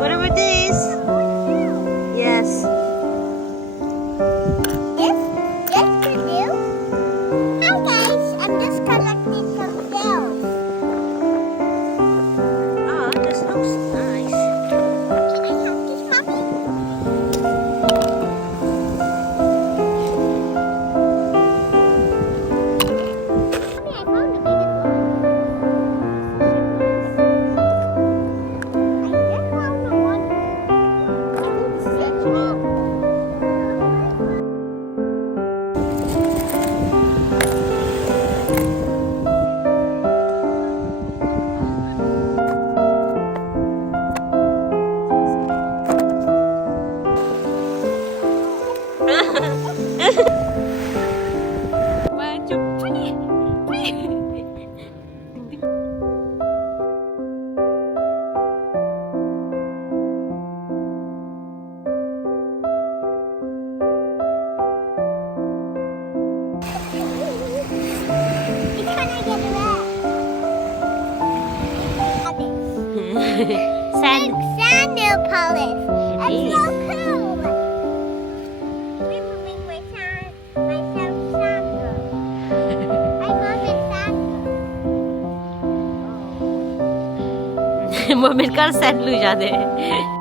What about this? Yes. Yes, we do. Hi guys, I'm just collecting some shells. Ah, this looks nice. Can I have this, mommy? Mommy, I found the biggest one. I just found the one. I think it's sexual. Maju, pergi, pergi. It's gonna get wet. Sand. Sand nail polish. It It's is. so cool. Removing my sand, myself sandal. I love it sandal. Moment कर sand लू जाते हैं.